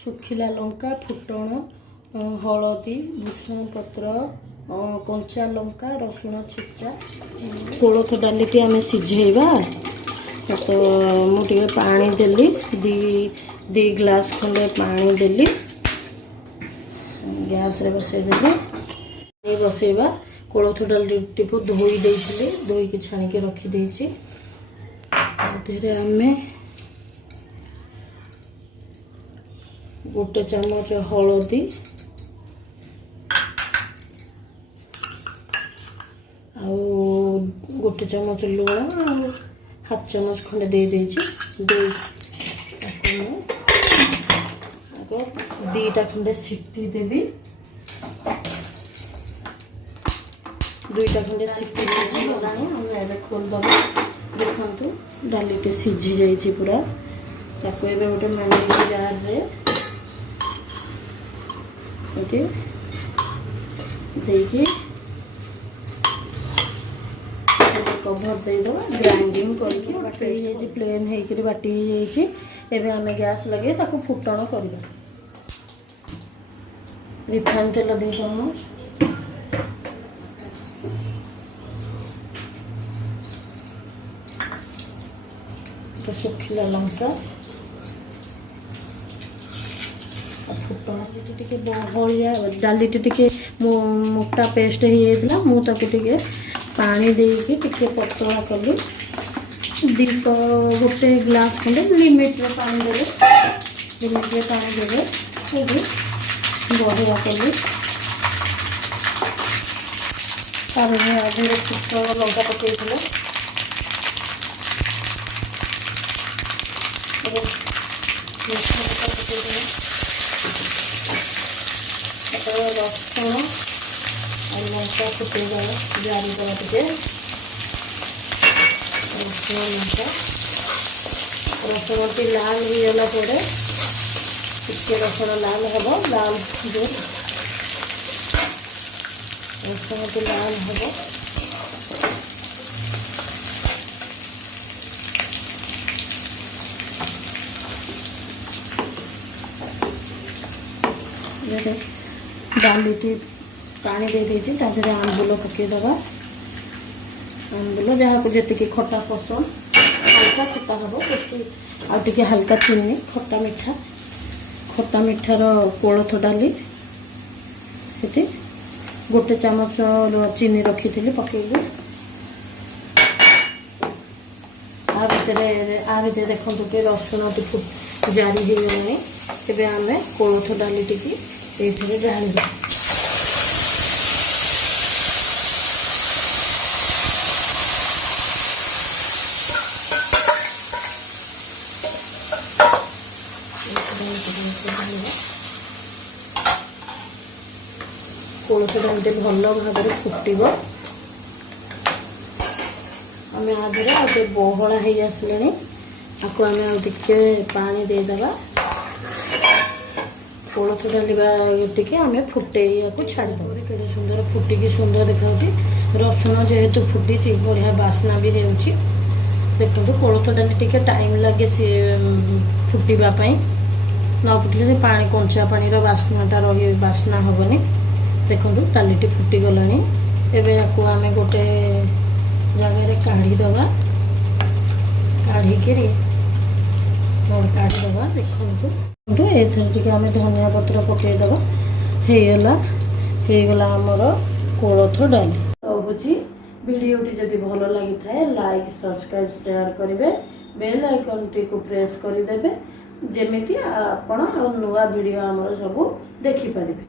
ଶୁଖିଲା ଲଙ୍କା, ଫୁଟଣ, ହଳଦୀ, ଭୃଷଙ୍ଗ ପତ୍ର, କଞ୍ଚା ଲଙ୍କା, ରସୁଣ ଛେଚା। କୋଳଥ ଡାଲିଟି ଆମେ ସିଝେଇବା। ତ ମୁଁ ଟିକେ ପାଣି ଦେଲି, ଦି ଗ୍ଲାସ୍ ଖଣ୍ଡେ ପାଣି ଦେଲି। ଗ୍ୟାସ୍ରେ ବସେଇଦେଲି। ବସେଇବା। କୋଳଥ ଡାଲିଟିକୁ ଧୋଇ ଦେଇଥିଲି, ଧୋଇକି ଛାଣିକି ରଖିଦେଇଛି। ଏଥିରେ ଆମେ 1 ଚାମଚ ହଳଦୀ ଆଉ 1 ଚାମଚ ଲୁଣ ଆଉ ହାଫ୍ ଚାମଚ ଖଣ୍ଡେ ଦେଇଦେଇଛି। ତାକୁ ମୁଁ ଆଗ 2ଟା ଖଣ୍ଡେ ସିଟି ଦେବି। 2ଟା ଖଣ୍ଡେ ସିଟି ଦେଇଛି ଗଲାଣି। ଆମେ ଏବେ ଖୋଲିଦେବା। ଦେଖନ୍ତୁ ଡାଲିଟି ସିଝି ଯାଇଛି ପୁରା। ତାକୁ ଏବେ ଗୋଟେ ମାଣ୍ଡିଆ ଜାର୍ରେ ଏଠି ଦେଇକି कभर देदेव। ग्राइंडिंग करके बाटी हो प्लेन होकर बाटी हो। एबे आमे गैस लगे ताको फुटण करबा। रिफाइन तेल 2 चम्मच, सुखिला लंका, फुटण टी बहलिया डाली टी मोटा पेस्ट हो जाता। मुझे पानी देके टिके पतला कली। 1 ग्लास खंडे लिमिट रे पानी देवे। बढ़िया कली। आधे फुटण लंका पकई रसुण और लंका फुटेगा जारी टे रसुण लंका रसुण टी लाल हो गला पड़े टे रसुण लाल हम लाल जो रसुण टी लाल हम डाली पानी दे देती आंबुल पकईदबा। आंबुल जहाँ को जी खटा पसंद हल्का खटा हम बेसी आउे हल्का चीनी खटा मिठार कोलथ डाली 1 चामच चीनी रखी थी पकईली। आ भितर देखो रसुण जारी हो गला। एबे आमे कोलथ डाली टी ढाली कोलथ डाली भल भाव फुटब। आम आधे आगे बहला हो आसले आपको आम टे पानी देदेबा। कोलथ डालवा टे आम फुटे छाड़देव। केड़े सुंदर फुटिकी सुंदर देखा। रसुण जेहेतु फुटी बढ़िया बास्ना भी हो। देखो कोलथ डाली टे टाइम लगे सी फुटापी न फुटिले पानी कंचा पानी बास्नाटा रही बास्ना हेनी। देखो डालीटी फुटी गला। एवं आपको आम गोटे जगह काढ़ीदबा। काढ़ी देखो ये आम धनिया पत्र पकईदबा। होगला आमर कोलथ डाली। रोची भिडियोटी जदि भल लगी थाए लाइक सब्सक्राइब शेयर करेंगे। बेल आइकन टी को प्रेस करदे जमी आपण नुआ वीडियो आमर सब देखिपारे।